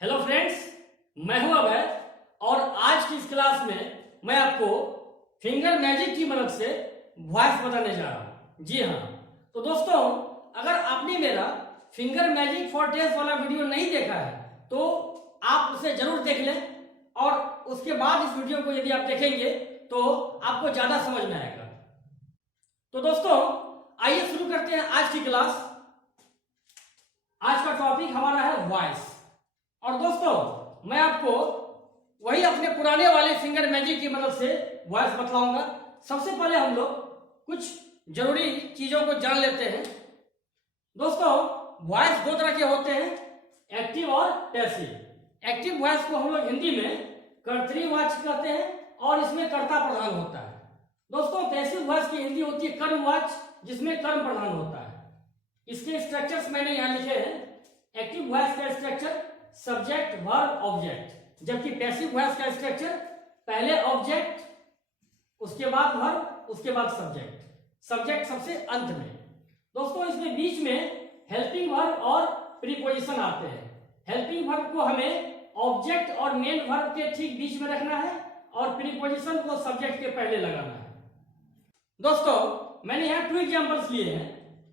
Hello friends, मैं हूं अभय और आज की इस क्लास में मैं आपको फिंगर मैजिक की मदद से वॉइस बताने जा रहा हूं। जी हाँ, तो दोस्तों, अगर आपने मेरा फिंगर मैजिक फॉर टेस्ट वाला वीडियो नहीं देखा है तो आप उसे जरूर देख लें और उसके बाद इस वीडियो को यदि आप देखेंगे तो आपको ज्यादा समझ में आएगा। तो दोस्तों, आइए शुरू करते हैं आज की क्लास। आज का टॉपिक हमारा है वॉइस। और दोस्तों, मैं आपको वही अपने पुराने वाले फिंगर मैजिक की मदद से वॉइस बतलाऊंगा। सबसे पहले हम लोग कुछ जरूरी चीजों को जान लेते हैं। दोस्तों, वॉइस दो तरह के होते हैं, एक्टिव और पैसिव। एक्टिव वॉइस को हम लोग हिंदी में कर्तरी-वाची कहते हैं और इसमें कर्ता प्रधान होता है। दोस्तों, पैसिव वॉइस की हिंदी होती है कर्मवाच, जिसमें कर्म प्रधान होता है। इसके स्ट्रक्चर्स मैंने यहां लिखे हैं। एक्टिव वॉइस का स्ट्रक्चर सब्जेक्ट, वर्ब, ऑब्जेक्ट, जबकि पैसिव वॉइस का स्ट्रक्चर पहले ऑब्जेक्ट, उसके बाद वर्ब, उसके बाद सब्जेक्ट। सब्जेक्ट सबसे अंत में। दोस्तों, इसमें बीच में हेल्पिंग वर्ब और प्रीपोजिशन आते हैं। हेल्पिंग वर्ब को हमें ऑब्जेक्ट और मेन वर्ब के ठीक बीच में रखना है और प्रीपोजिशन को सब्जेक्ट के पहले लगाना है। दोस्तों, मैंने यहाँ 2 एग्जांपल्स लिए हैं।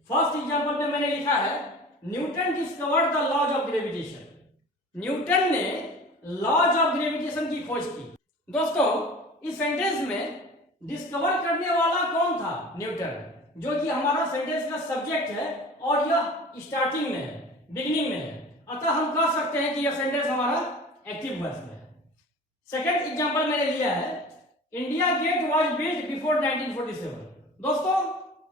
फर्स्ट एग्जांपल में मैंने लिखा है, Newton discovered the laws of gravitation. Newton ने लॉज ऑफ ग्रेविटेशन की खोज की। दोस्तों, इस सेंटेंस में डिस्कवर करने वाला कौन था? न्यूटन, जो कि हमारा सेंटेंस का सब्जेक्ट है और यह स्टार्टिंग में है, बिगिनिंग में है। अतः हम कह सकते हैं कि यह सेंटेंस हमारा एक्टिव वॉइस में है। सेकंड एग्जांपल मैंने लिया है, India Gate was built before 1947। दोस्तों,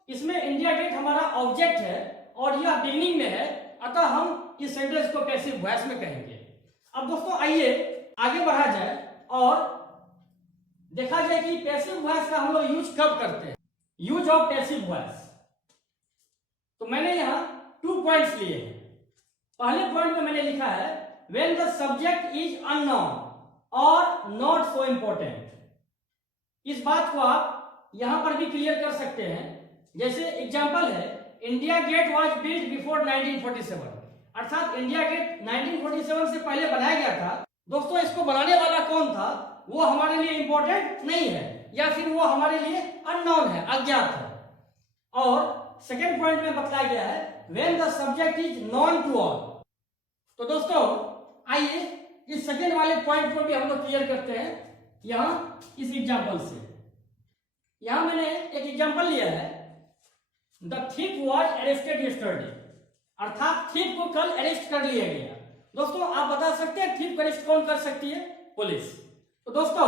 इसमें इंडिया गेट हमारा ऑब्जेक्ट है और यह बिगिनिंग में है, अतः हम इस सेंटेंस को पैसिव वॉइस में कहेंगे। अब दोस्तों, आइए आगे बढ़ा जाए और देखा जाए कि पैसिव वॉइस का हम लोग यूज कब करते हैं। यूज ऑफ पैसिव वॉइस, तो मैंने यहां 2 पॉइंट्स लिए हैं। पहले पॉइंट में मैंने लिखा है, when the subject is unknown और नॉट सो इंपॉर्टेंट। इस बात को आप यहां पर भी क्लियर कर सकते हैं। जैसे एग्जांपल है, India Gate was built before 1947, अर्थात इंडिया गेट 1947 से पहले बनाया गया था। दोस्तों, इसको बनाने वाला कौन था वो हमारे लिए इंपॉर्टेंट नहीं है, या फिर वो हमारे लिए अननोन है, अज्ञात है। और सेकेंड पॉइंट में बताया गया है, when the subject is known to all. तो दोस्तों, आइए इस सेकेंड वाले पॉइंट को भी हम लोग क्लियर करते हैं यहां इस एग्जांपल से। यहां मैंने एक एग्जांपल लिया है, the thief was arrested yesterday, अर्थात थीफ को कल अरेस्ट कर लिया गया। दोस्तों, आप बता सकते हैं थीफ को अरेस्ट कौन कर सकती है? पुलिस। तो दोस्तों,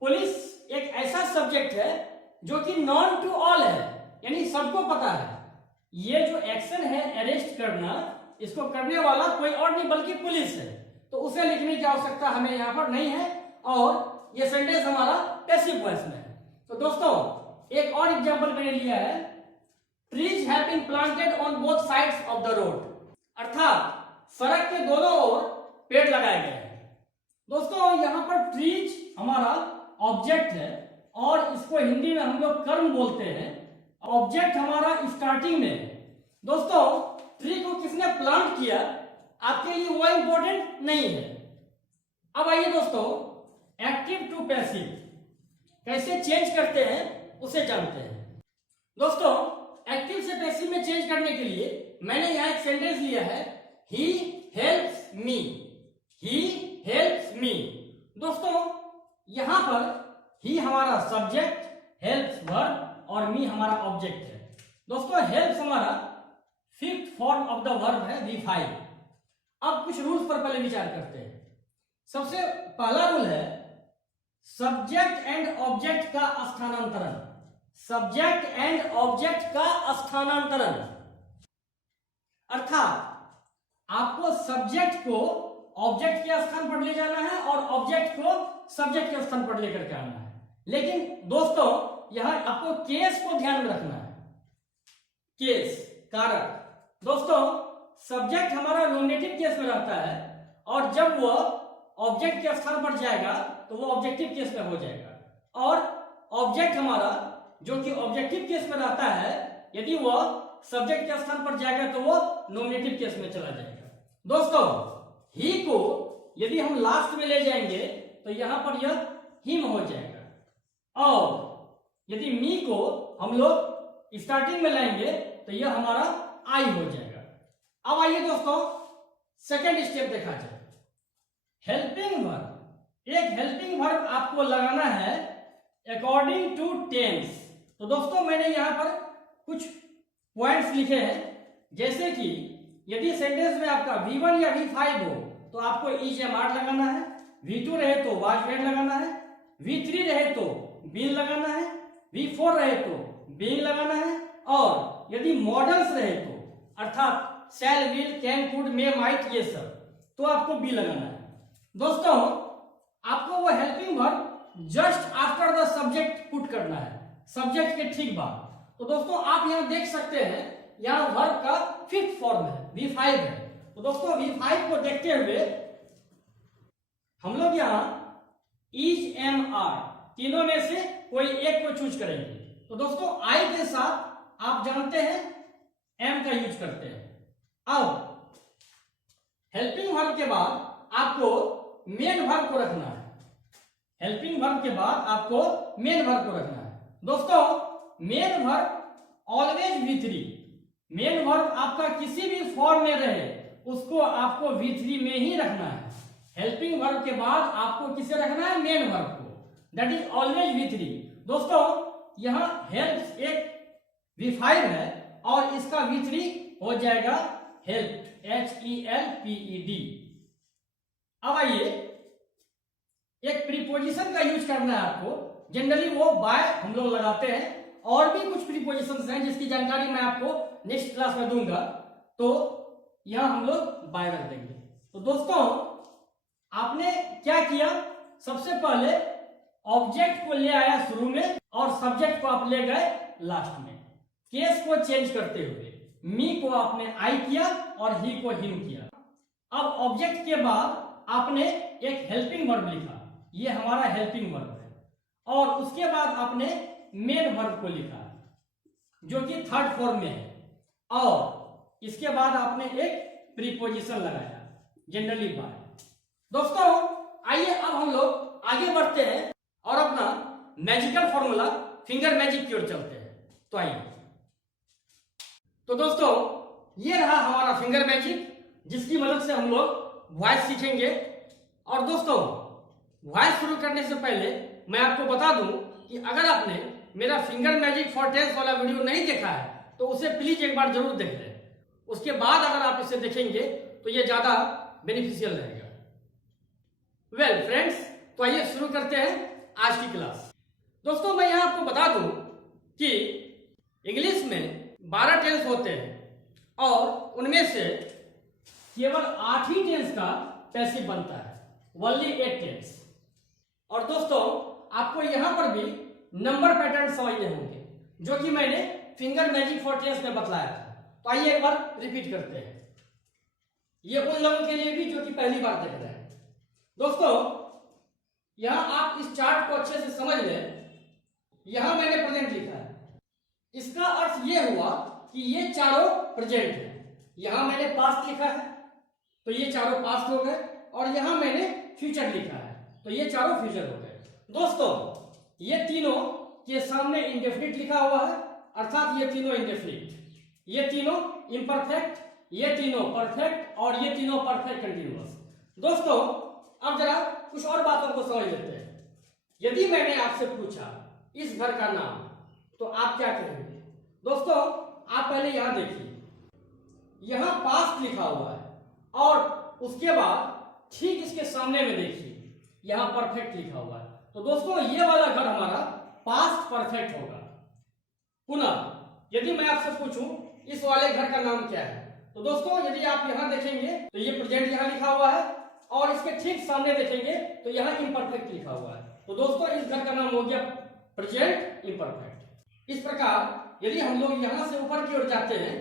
पुलिस एक ऐसा सब्जेक्ट है जो कि नॉन टू ऑल है, यानी सबको पता है। ये जो एक्शन है अरेस्ट करना, इसको करने वाला कोई और नहीं बल्कि पुलिस है। तो उसे लिखने की आवश्यकता हमें यहां पर नहीं है और ये सेंटेंस हमारा पैसिव वॉइस में है। तो दोस्तों, एक और एग्जांपल मैंने लिया है, trees have been planted on both sides of the road, अर्थात सड़क के दोनों ओर पेड़ लगाए गए हैं। दोस्तों, यहां पर ट्रीज हमारा ऑब्जेक्ट है और इसको हिंदी में हम लोग कर्म बोलते हैं। ऑब्जेक्ट हमारा स्टार्टिंग में है। दोस्तों, ट्री को किसने प्लांट किया आपके लिए वो इंपॉर्टेंट नहीं है। अब आइए दोस्तों, एक्टिव टू पैसिव कैसे चेंज करते हैं उसे जानते हैं। दोस्तों, एक्टिव से पैसिव में चेंज करने के लिए मैंने यहां एक सेंटेंस लिया है, he helps me. He helps me. दोस्तों, यहां पर ही हमारा सब्जेक्ट, हेल्प्स वर्ब और मी हमारा ऑब्जेक्ट है। दोस्तों, हेल्प्स हमारा 5th form of the verb है, V5। अब कुछ रूल्स पर पहले विचार करते हैं। सबसे पहला रूल है सब्जेक्ट एंड ऑब्जेक्ट का स्थानांतरण। सब्जेक्ट एंड ऑब्जेक्ट का स्थानांतरण, अर्थात आपको सब्जेक्ट को ऑब्जेक्ट के स्थान पर ले जाना है और ऑब्जेक्ट को सब्जेक्ट के स्थान पर लेकर के आना है। लेकिन दोस्तों, यहां आपको केस को ध्यान में रखना है। केस, कारक। दोस्तों, सब्जेक्ट हमारा नॉमिनेटिव केस में रहता है और जब वो ऑब्जेक्ट के स्थान पर जाएगा तो वो ऑब्जेक्टिव केस में हो जाएगा। और ऑब्जेक्ट हमारा जो कि ऑब्जेक्टिव केस में रहता है, यदि वो सब्जेक्ट के स्थान पर जाएगा तो वो नॉमिनेटिव केस में चला जाएगा। दोस्तों, ही को यदि हम लास्ट में ले जाएंगे तो यहां पर यह हिम हो जाएगा, और यदि मी को हम लोग स्टार्टिंग में लाएंगे तो यह हमारा आई हो जाएगा। अब आइए दोस्तों सेकेंड स्टेप देखा जाए। हेल्पिंग वर्ब, एक हेल्पिंग वर्ब आपको लगाना है अकॉर्डिंग टू टेंस। तो दोस्तों मैंने यहां पर कुछ पॉइंट्स लिखे हैं, जैसे कि यदि सेंटेंस में आपका V1 या V5 हो तो आपको इज एम आर लगाना है, V2 रहे तो वाज वेर लगाना है, V3 रहे तो बीन लगाना है, V4 रहे तो बीइंग लगाना है, और यदि मॉडल्स रहे तो अर्थात shall, will, can, could, may, might ये सब, तो आपको बी लगाना है। दोस्तों आपको वो helping verb just after the subject put करना है, सब्जेक्ट के ठीक बाद। तो दोस्तों आप यहां देख सकते हैं यहां वर्ब का फिफ्थ फॉर्म है, V5 है। तो दोस्तों V5 को देखते हुए हम लोग यहां इज एम आर तीनों में से कोई एक को चूज करेंगे। तो दोस्तों आई के साथ आप जानते हैं एम का यूज करते हैं। अब हेल्पिंग वर्ब के बाद आपको मेन वर्ब को रखना है, हेल्पिंग वर्ब के बाद आपको मेन वर्ब को रखना है। दोस्तों main verb always V3, main verb आपका किसी भी फॉर्म में रहे उसको आपको V3 में ही रखना है। हेल्पिंग वर्ब के बाद आपको किसे रखना है, मेन वर्ब को, दैट इज ऑलवेज V3। दोस्तों यहां हेल्प एक V5 है और इसका V3 हो जाएगा हेल्प, HELPED। अब आइए एक प्रीपोजिशन का यूज करना है आपको, जनरली वो बाय हम लोग लगाते हैं, और भी कुछ प्रीपोजिशंस हैं जिसकी जानकारी मैं आपको नेक्स्ट क्लास में दूंगा, तो यहां हम लोग बाय रख देंगे। तो दोस्तों आपने क्या किया, सबसे पहले ऑब्जेक्ट को ले आया शुरू में और सब्जेक्ट को आप ले गए लास्ट में, केस को चेंज करते हुए मी को आपने आई किया और ही को हिम किया। अब ऑब्जेक्ट के बाद आपने एक हेल्पिंग वर्ब लिखा, ये हमारा हेल्पिंग वर्ब है, और उसके बाद आपने मेन वर्ब को लिखा जो कि थर्ड फॉर्म में है, और इसके बाद आपने एक प्रीपोजिशन लगाया जनरली बाय। दोस्तों आइए अब हम लोग आगे बढ़ते हैं और अपना मैजिकल फॉर्मूला फिंगर मैजिक की ओर चलते हैं। तो आइए, तो दोस्तों ये रहा हमारा फिंगर मैजिक, जिसकी मदद से हम लोग वॉइस सीखेंगे। और दोस्तों वॉइस शुरू करने से पहले मैं आपको बता दूं कि अगर आपने मेरा फिंगर मैजिक फॉर टेंस वाला वीडियो नहीं देखा है तो उसे प्लीज एक बार जरूर देख लें, उसके बाद अगर आप इसे देखेंगे तो ये ज्यादा बेनिफिशियल रहेगा। वेल फ्रेंड्स, तो आइए शुरू करते हैं आज की क्लास। दोस्तों मैं यहां आपको बता दूं कि इंग्लिश में 12 टेंस होते हैं और उनमें से केवल 8 ही टेंस का पैसिव बनता है, ओनली 8 टेंस। और दोस्तों आपको यहां पर भी नंबर पैटर्न समझने होंगे जो कि मैंने फिंगर मैजिक फॉर टेंस में बतलाया था। तो आइए एक बार रिपीट करते हैं, ये उन लोगों के लिए भी जो कि पहली बार देख रहे हैं। दोस्तों यहां आप इस चार्ट को अच्छे से समझ लें, यहां मैंने प्रेजेंट लिखा है, इसका अर्थ ये हुआ कि ये चारों प्रेजेंट है। यहां मैंने पास्ट लिखा है तो ये चारों पास्ट हो गए, और यहां मैंने फ्यूचर लिखा है तो ये चारों फ्यूचर हो गए। दोस्तों ये तीनों के सामने इंडेफिनिट लिखा हुआ है, अर्थात ये तीनों इंडेफिनिट, ये तीनों इम्परफेक्ट, ये तीनों परफेक्ट और ये तीनों परफेक्ट कंटीन्यूअस। दोस्तों अब जरा कुछ और बातों को समझ लेते हैं। यदि मैंने आपसे पूछा इस घर का नाम तो आप क्या कहेंगे? दोस्तों आप पहले यहां देखिए, यहां पास्ट लिखा हुआ है और उसके बाद ठीक इसके सामने में देखिए यहां परफेक्ट लिखा हुआ है। तो दोस्तों ये वाला घर हमारा पास्ट परफेक्ट होगा। पुनः यदि मैं आपसे पूछूं इस वाले घर का नाम क्या है, तो दोस्तों यदि आप यहां देखेंगे तो ये प्रेजेंट यहां लिखा हुआ है और इसके ठीक सामने देखेंगे तो यहां इम्परफेक्ट लिखा हुआ है। तो दोस्तों इस घर का नाम हो गया प्रेजेंट इम्परफेक्ट। इस प्रकार यदि हम लोग यहां से ऊपर की ओर जाते हैं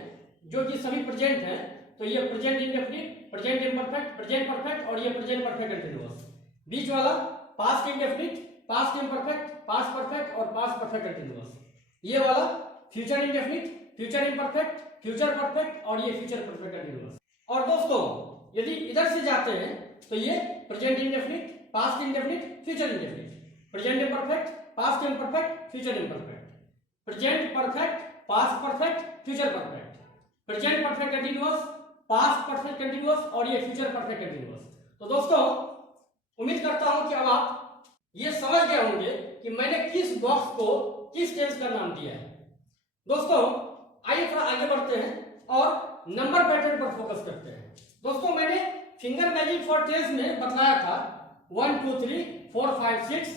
जो कि सभी प्रेजेंट हैं, तो ये present indefinite, present imperfect, present perfect और ये प्रेजेंट परफेक्ट कंटीन्यूअस। बीच वाला past indefinite, past imperfect, past perfect और पास्ट परफेक्ट कंटीन्यूअस। ये वाला future indefinite, future imperfect, future perfect और ये फ्यूचर परफेक्ट कंटीन्यूअस। और दोस्तों यदि इधर से जाते हैं तो ये present indefinite, past indefinite, future indefinite, present imperfect, past imperfect, future imperfect, present perfect, past perfect, future perfect, present perfect continuous, past perfect continuous और ये फ्यूचर परफेक्ट कंटीन्यूअस। तो दोस्तों उम्मीद करता हूं कि अब आप ये समझ गए होंगे कि मैंने किस बॉक्स को किस टेंस का नाम दिया है। दोस्तों आइए थोड़ा आगे बढ़ते हैं और नंबर पैटर्न पर फोकस करते हैं। दोस्तों मैंने फिंगर मैजिक फॉर टेंस में बताया था 1 2 3 4 5 6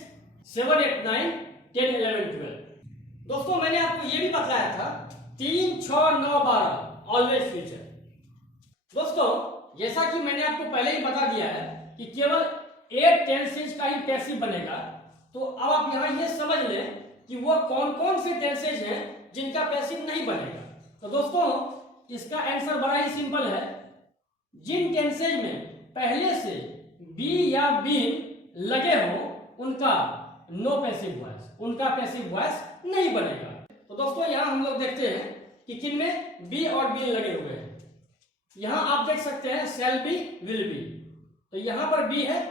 7 8 9 10 11 12। दोस्तों मैंने आपको ये भी बताया था 3 6 9 12 ऑलवेज फ्यूचर। दोस्तों जैसा कि मैंने आपको पहले ही बता दिया है कि केवल 8 टेंसेज का ही पैसिव बनेगा, तो अब आप यहां ये समझ लें कि वो कौन कौन से टेंसेज हैं जिनका पैसिव नहीं बनेगा। तो दोस्तों इसका आंसर बड़ा ही सिंपल है, जिन टेंसेज में पहले से बी या बीन लगे हो उनका नो पैसिव वॉइस, उनका पैसिव वॉइस नहीं बनेगा। तो दोस्तों यहां हम लोग देखते हैं कि किन में बी और बीन लगे हुए हैं। यहां आप देख सकते हैं शैल बी, विल बी, तो यहां पर बी है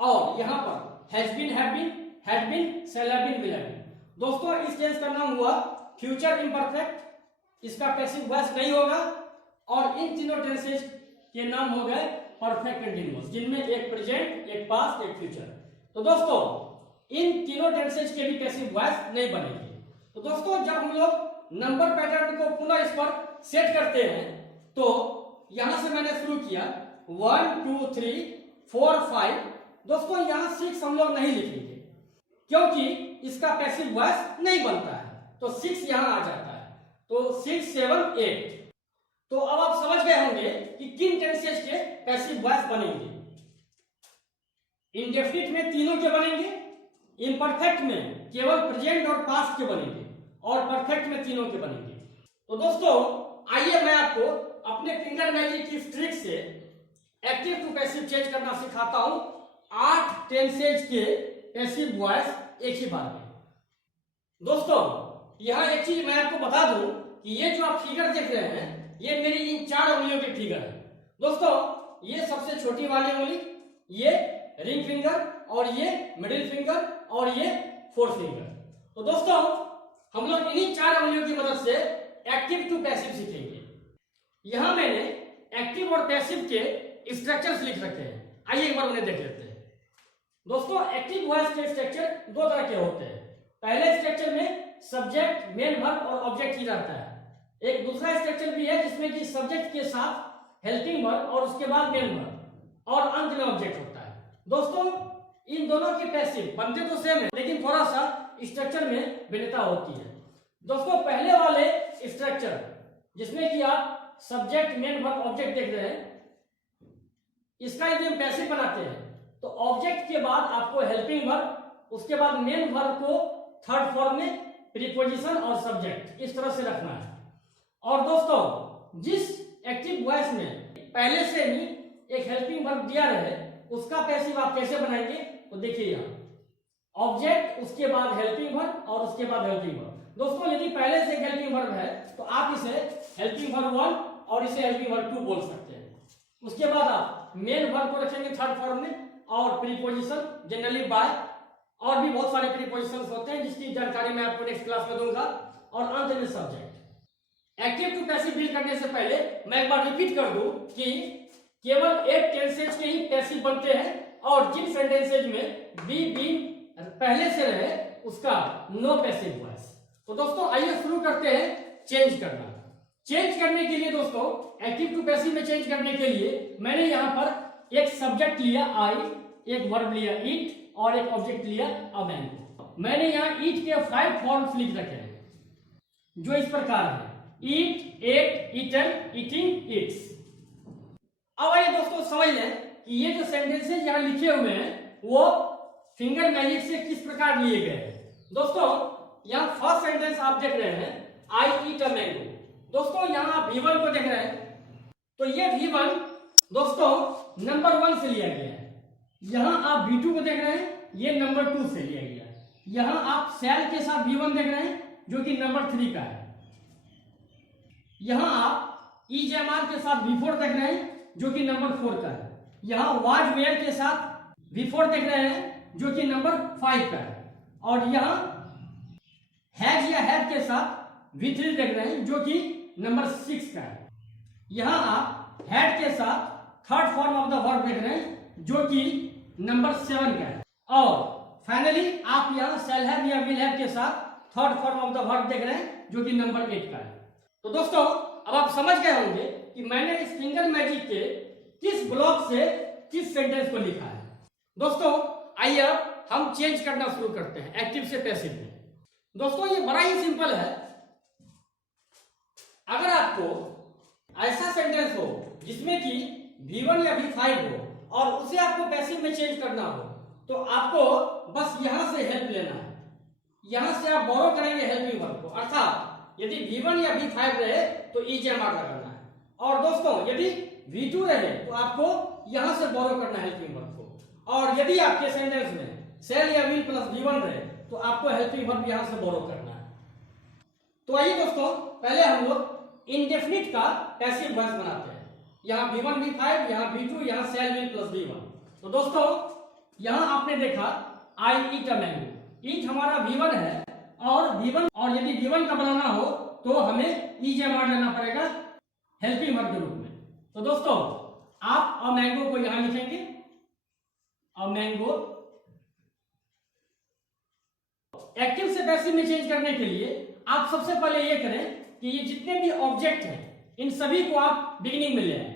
और यहां पर has been, have been, had been, shall have been, will have been. दोस्तों इस टेंस का नाम हुआ फ्यूचर इम्परफेक्ट, इसका पैसिव वॉइस नहीं होगा। और इन तीनों टेंसेज के नाम हो गए परफेक्ट कंटीन्यूअस, जिनमें एक प्रेजेंट, एक पास्ट, एक फ्यूचर। तो दोस्तों इन तीनों टेंसेज के भी पैसिव वॉइस नहीं बनेगी। तो दोस्तों जब हम लोग नंबर पैटर्न को पुनः इस पर सेट करते हैं तो यहां से मैंने शुरू किया 1 2 3 4 5। दोस्तों यहां 6 हम लोग नहीं लिखेंगे क्योंकि इसका पैसिव वॉइस नहीं बनता है, तो 6 यहां आ जाता है, तो 6 7 8। तो अब आप समझ गए होंगे कि किन टेंसेज के पैसिव वॉइस बनेंगे। इंडेफिनिट में तीनों के बनेंगे, इम्परफेक्ट में केवल प्रेजेंट और पास्ट के बनेंगे और परफेक्ट में तीनों के बनेंगे। तो दोस्तों आइए मैं आपको अपने फिंगर मैजिक की ट्रिक से एक्टिव टू पैसिव चेंज करना सिखाता हूं 8 टेंसेज के पैसिव वॉइस एक ही बार में। दोस्तों यहां एक चीज मैं आपको बता दूं कि ये जो आप फिगर देख रहे हैं ये मेरी इन 4 उंगलियों की फिगर है। दोस्तों ये सबसे छोटी वाली उंगली, ये रिंग फिंगर और ये मिडिल फिंगर और ये फोर्थ फिंगर। तो दोस्तों हम लोग इन्हीं 4 उंगलियों की मदद से एक्टिव टू पैसिव सीखेंगे। यहां मैंने एक्टिव और पैसिव के स्ट्रक्चर्स लिख रखे हैं, आइए एक बार उन्हें देख लेते हैं। दोस्तों एक्टिव वॉइस के स्ट्रक्चर 2 तरह के होते हैं। पहले स्ट्रक्चर में सब्जेक्ट, मेन वर्ब और ऑब्जेक्ट ही रहता है। एक दूसरा स्ट्रक्चर भी है जिसमें कि सब्जेक्ट के साथ हेल्पिंग वर्ब और उसके बाद मेन वर्ब और अंत में ऑब्जेक्ट होता है। दोस्तों इन दोनों के पैसिव बनते तो सेम है लेकिन थोड़ा सा स्ट्रक्चर में भिन्नता होती है। दोस्तों पहले वाले स्ट्रक्चर जिसमें कि आप सब्जेक्ट, मेन वर्ब, ऑब्जेक्ट देख रहे हैं, इसका यदि हम पैसिव बनाते हैं तो ऑब्जेक्ट के बाद आपको हेल्पिंग वर्ब, उसके बाद मेन वर्ब को थर्ड फॉर्म में प्रीपोजिशन और सब्जेक्ट इस तरह से रखना है। और दोस्तों जिस एक्टिव वॉइस में पहले से ही एक हेल्पिंग वर्ब दिया रहे उसका पैसिव आप कैसे बनाएंगे तो देखिए यहां ऑब्जेक्ट, उसके बाद हेल्पिंग वर्ब और उसके बाद हेल्पिंग वर्ब। दोस्तों यदि पहले से हेल्पिंग वर्ब है तो आप इसे हेल्पिंग वर्ब 1 और इसे हेल्पिंग वर्ब 2 बोल सकते हैं। उसके बाद आप मेन वर्ब को रखेंगे थर्ड फॉर्म में और प्रीपोजिशन जनरली बाय, और भी बहुत सारे प्रीपोजिशंस होते हैं जिसकी जानकारी मैं आपको नेक्स्ट क्लास में दूंगा, और अंत में subject. Active to passive deal करने से पहले मैं एक बार रिपीट कर दूं कि केवल 8 टेंसेज के ही पैसिव बनते हैं और जिन सेंटेंसेज में बी बीन पहले से रहे उसका नो पैसिव वॉइस। तो दोस्तों आइए शुरू करते हैं चेंज करना। चेंज करने के लिए दोस्तों एक्टिव टू पैसिव में चेंज करने के लिए मैंने यहां पर एक सब्जेक्ट लिया आई, एक वर्ब लिया ईट और एक ऑब्जेक्ट लिया अ मैंगो। मैंने यहां ईट के 5 फॉर्म्स लिख रखे हैं जो इस प्रकार है, ईट, एट, ईटन, ईटिंग, ईट्स। अब आइए दोस्तों समझ लें कि ये जो सेंटेंसेज यहां लिखे हुए हैं वो फिंगर मैजिक से किस प्रकार लिए गए हैं। दोस्तों यहां फर्स्ट सेंटेंस आप देख रहे हैं आई ईट अ मैंगो। दोस्तों यहां आप V1 को देख रहे हैं, तो ये V1 दोस्तों नंबर 1 से लिया गया है। यहां आप V2 को देख रहे हैं, ये नंबर 2 से लिया गया है। यहां आप शैल के साथ V1 देख रहे हैं जो कि नंबर 3 का है। यहां आप EJMR के साथ V4 देख रहे हैं, जो कि नंबर 4 का है। यहाँ वाज वेयर के साथ V4 देख रहे हैं जो कि नंबर 5 का है। और यहाँ हैज या हैव के साथ V3 देख रहे हैं जो कि नंबर 6 का है। यहाँ आप हैड के साथ third form of the verb देख रहे हैं जो कि नंबर 7 का है। और फाइनली आप यहाँ शैल हैव या विल हैव के साथ third form of the verb देख रहे हैं जो कि नंबर 8 का है। तो दोस्तों अब आप समझ गए होंगे कि मैंने इस फिंगर मैजिक के किस ब्लॉक से किस सेंटेंस को लिखा है। दोस्तों आइए अब हम चेंज करना शुरू करते हैं एक्टिव से पैसिव में। दोस्तों ये बड़ा ही सिंपल है। अगर आपको ऐसा सेंटेंस हो जिसमें कि V1 या V5 हो और उसे आपको पैसिव में चेंज करना हो तो आपको बस यहां से हेल्प लेना है। यहां से आप बोरो करेंगे हेल्पिंग वर्ब को, अर्थात यदि V1 या V5 रहे तो EJMR लगाना है। और दोस्तों यदि V2 रहे तो आपको यहां से बोरो करना है हेल्पिंग वर्ब को। और यदि आपके सेंटेंस में शैल या विल प्लस V1 रहे तो आपको हेल्पिंग वर्ब यहां से बोरो करना है। तो आइए दोस्तों पहले हम लोग इंडेफिनिट का पैसिव वॉइस बनाते हैं। यहाँ V1 V5, यहाँ V2, यहाँ शैल विल प्लस V1। तो दोस्तों यहाँ आपने देखा आई ईट अ मैंगो। ईट हमारा V1 है और V1, और यदि V1 का बनाना हो तो हमें EJMR लेना पड़ेगा हेल्पिंग वर्ब के रूप में। तो दोस्तों आप अ मैंगो को यहां लिखेंगे, अ मैंगो। एक्टिव से पैसिव में चेंज करने के लिए आप सबसे पहले ये करें कि ये जितने भी ऑब्जेक्ट हैं इन सभी को आप बिगिनिंग में ले आए।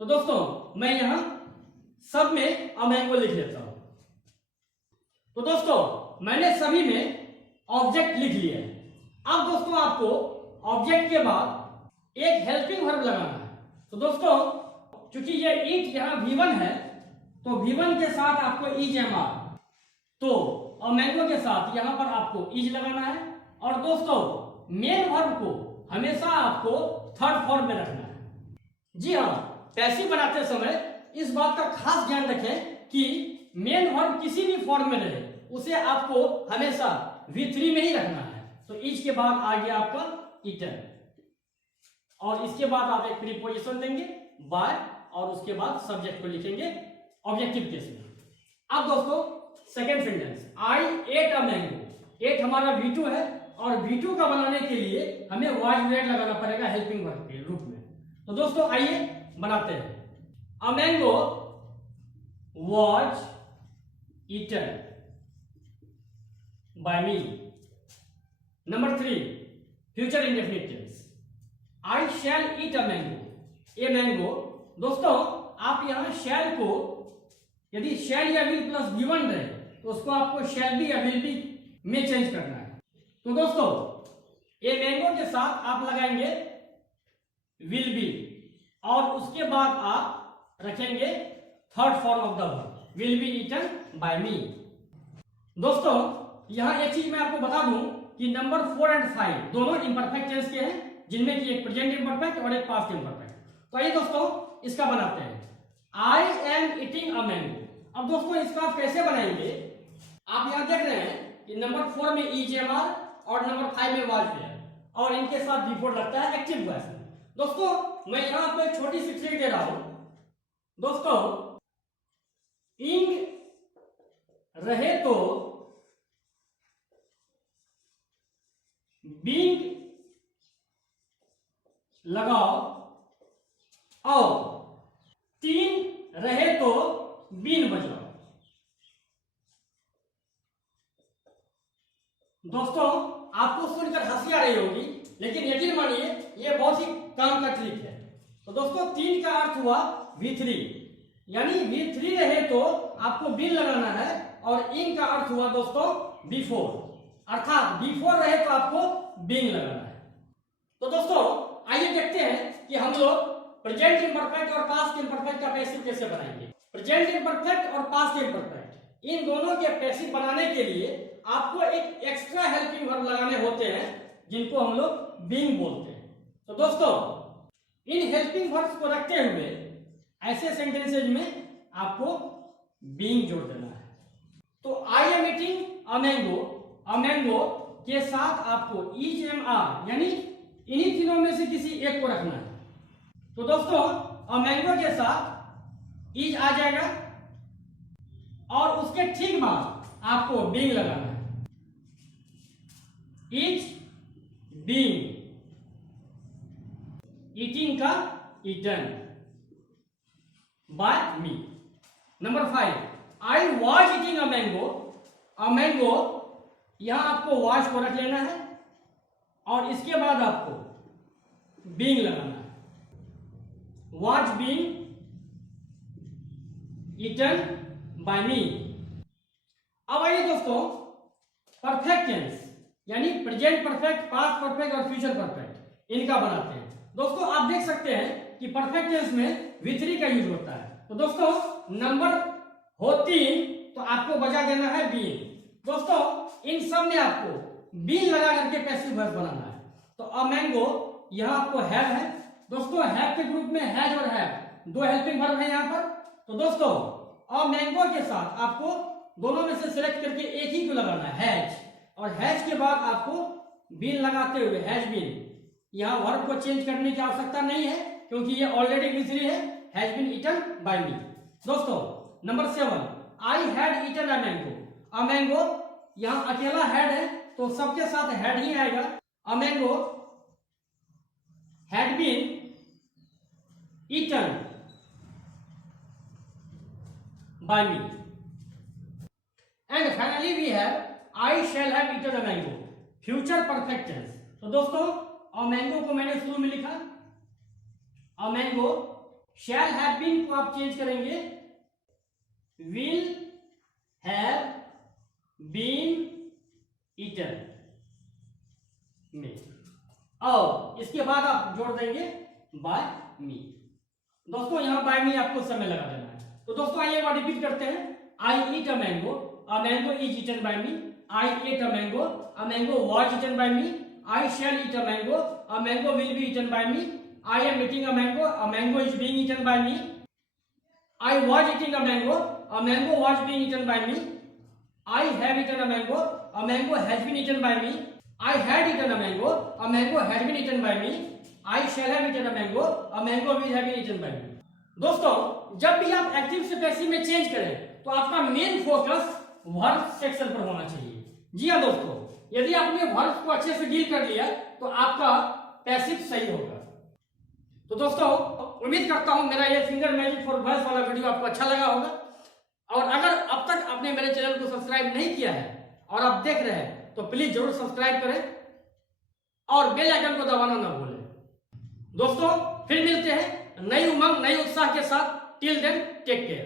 तो दोस्तों मैं यहां सब में अ मैंगो लिख लेता हूं। तो दोस्तों मैंने सभी में ऑब्जेक्ट लिख लिया है। अब दोस्तों आपको ऑब्जेक्ट के बाद एक हेल्पिंग वर्ब लगाना है। तो दोस्तों क्योंकि ये ईट यहाँ V1 है तो V1 के साथ आपको EJMR, तो अ मैंगो के साथ यहां पर आपको ईज लगाना है। और दोस्तों मेन वर्ब को हमेशा आपको थर्ड फॉर्म में रखना है। जी हाँ, पैसिव बनाते समय इस बात का खास ध्यान रखें कि मेन वर्ब किसी भी फॉर्म में रहे उसे आपको हमेशा V3 में ही रखना है। तो ईच के बाद आ गया आपका ईटन, और इसके बाद आप एक प्रीपोजिशन देंगे बाय, और उसके बाद सब्जेक्ट को लिखेंगे ऑब्जेक्टिव केस में। अब दोस्तों second sentence, I ate a mango. Ate हमारा V2 है और V2 का बनाने के लिए हमें वाज वेयर लगाना पड़ेगा हेल्पिंग वर्ब के रूप में। तो दोस्तों आइए बनाते हैं। A mango was eaten by me. Number 3 future indefinite tense, I shall eat a mango. A mango. दोस्तों आप यहां शैल को यदि शैल या विल प्लस V1 रहे तो उसको आपको शैल बी या विल बी में चेंज करना है। तो दोस्तों ए मैंगो के साथ आप लगाएंगे विल बी, और उसके बाद आप रखेंगे third form of the verb will be eaten by me. दोस्तों यहां एक चीज मैं आपको बता दूं कि नंबर 4 और 5 दोनों इम्परफेक्ट टेंस के हैं, जिनमें कि एक प्रेजेंट इम्परफेक्ट और एक पास्ट इम्परफेक्ट। तो आइए दोस्तों इसका बनाते हैं। आई एम ईटिंग अ मैंगो। अब दोस्तों इसका आप कैसे बनाएंगे, आप यहां देख रहे हैं कि नंबर 4 में EJMR और नंबर 5 में वाज वेयर, और इनके साथ V4 लगता है एक्टिव वॉइस में। दोस्तों मैं यहां आपको एक छोटी सी ट्रिक दे रहा हूं। दोस्तों इंग रहे तो बींग लगाओ, और 3 रहे तो बीन बजाओ। दोस्तों आपको सुनकर हंसी आ रही होगी, लेकिन यकीन मानिए यह बहुत ही काम का ट्रिक है। तो दोस्तों 3 का अर्थ हुआ V3, यानी V3 रहे तो आपको बीन लगाना है, और इन का अर्थ हुआ दोस्तों V4, अर्थात V4 रहे तो आपको बीइंग लगाना है। तो दोस्तों आइए देखते हैं कि हम लोग प्रेजेंट इम्परफेक्ट और पास्ट इम्परफेक्ट का पैसिव कैसे बनाएंगे। प्रेजेंट इम्परफेक्ट और पास्ट इम्परफेक्ट इन दोनों के पैसिव बनाने के लिए आपको एक एक्स्ट्रा हेल्पिंग वर्ब लगाने होते हैं जिनको हम लोग बीइंग बोलते हैं। तो दोस्तों इन हेल्पिंग वर्ब्स को रखते हुए ऐसे सेंटेंसेज में आपको बीइंग जोड़ देना है। तो आई am eating a mango, a mango के साथ आपको EJMR यानी इन्हीं तीनों में से किसी एक को रखना है। तो दोस्तों और मैंगो के साथ इज आ जाएगा और उसके ठीक बाद आपको बीइंग लगाना है। इज बीइंग, ईटिंग का eaten by me. Number 5, I was eating a mango. A mango, यहां आपको वॉज को रख लेना है और इसके बाद आपको बीइंग लगाना है। वॉज बीइंग ईटन बाय मी। अब आइए दोस्तों परफेक्ट टेंस यानी प्रेजेंट परफेक्ट, पास्ट परफेक्ट और फ्यूचर परफेक्ट इनका बनाते हैं। दोस्तों आप देख सकते हैं कि परफेक्ट टेंस में V3 का यूज होता है। तो दोस्तों नंबर हो 3 तो आपको बजा देना है बीइंग। दोस्तों इन सब में आपको बीइंग लगा करके पैसिव वर्ब बनाना है। तो अ मैंगो यहां आपको हैव है। दोस्तों हैव के ग्रुप में हैज और हैव दो हेल्पिंग वर्ब है यहां पर। तो दोस्तों अ मैंगो के साथ आपको दोनों में से सिलेक्ट करके एक ही को लगाना है, हैज, और हैज के बाद आपको बीन लगाते हुए हैज बीन। यहां वर्ब को चेंज करने की आवश्यकता नहीं है क्योंकि ये ऑलरेडी V3 है, has been eaten by me. दोस्तों number 7, I had eaten a mango. A mango यहां अकेला हैड है तो सबके साथ हैड ही आएगा। A mango had been eaten by me. And finally we have I shall have eaten a mango, future perfect tense. तो दोस्तों a mango को मैंने शुरू में लिखा, a mango, shall have been को आप चेंज करेंगे will have been eaten में, और इसके बाद आप जोड़ देंगे by me। दोस्तों यहां by me आपको समय लगा देना है। तो दोस्तों आइए एक बार रिपीट करते हैं। I eat a mango is eaten by me. I ate a mango was eaten by me. I shall eat a mango will be eaten by me. I am eating a mango is being eaten by me. I was eating a mango was being eaten by me. I have eaten a mango has been eaten by me. I had eaten a mango had been eaten by me. I shall have eaten a mango will have been eaten by me. दोस्तों जब भी आप active से passive में change करें तो आपका main focus verb section पर होना चाहिए। जी हाँ दोस्तों, यदि आपने वर्ब को अच्छे से डील कर लिया तो आपका पैसिव सही होगा। तो दोस्तों उम्मीद करता हूं मेरा ये फिंगर मैजिक फॉर वॉइस वाला वीडियो आपको अच्छा लगा होगा। और अगर अब तक आपने मेरे चैनल को सब्सक्राइब नहीं किया है और आप देख रहे हैं तो प्लीज जरूर सब्सक्राइब करें और बेल आइकन को दबाना ना भूलें। दोस्तों फिर मिलते हैं नई उमंग नई उत्साह के साथ। Till then take care.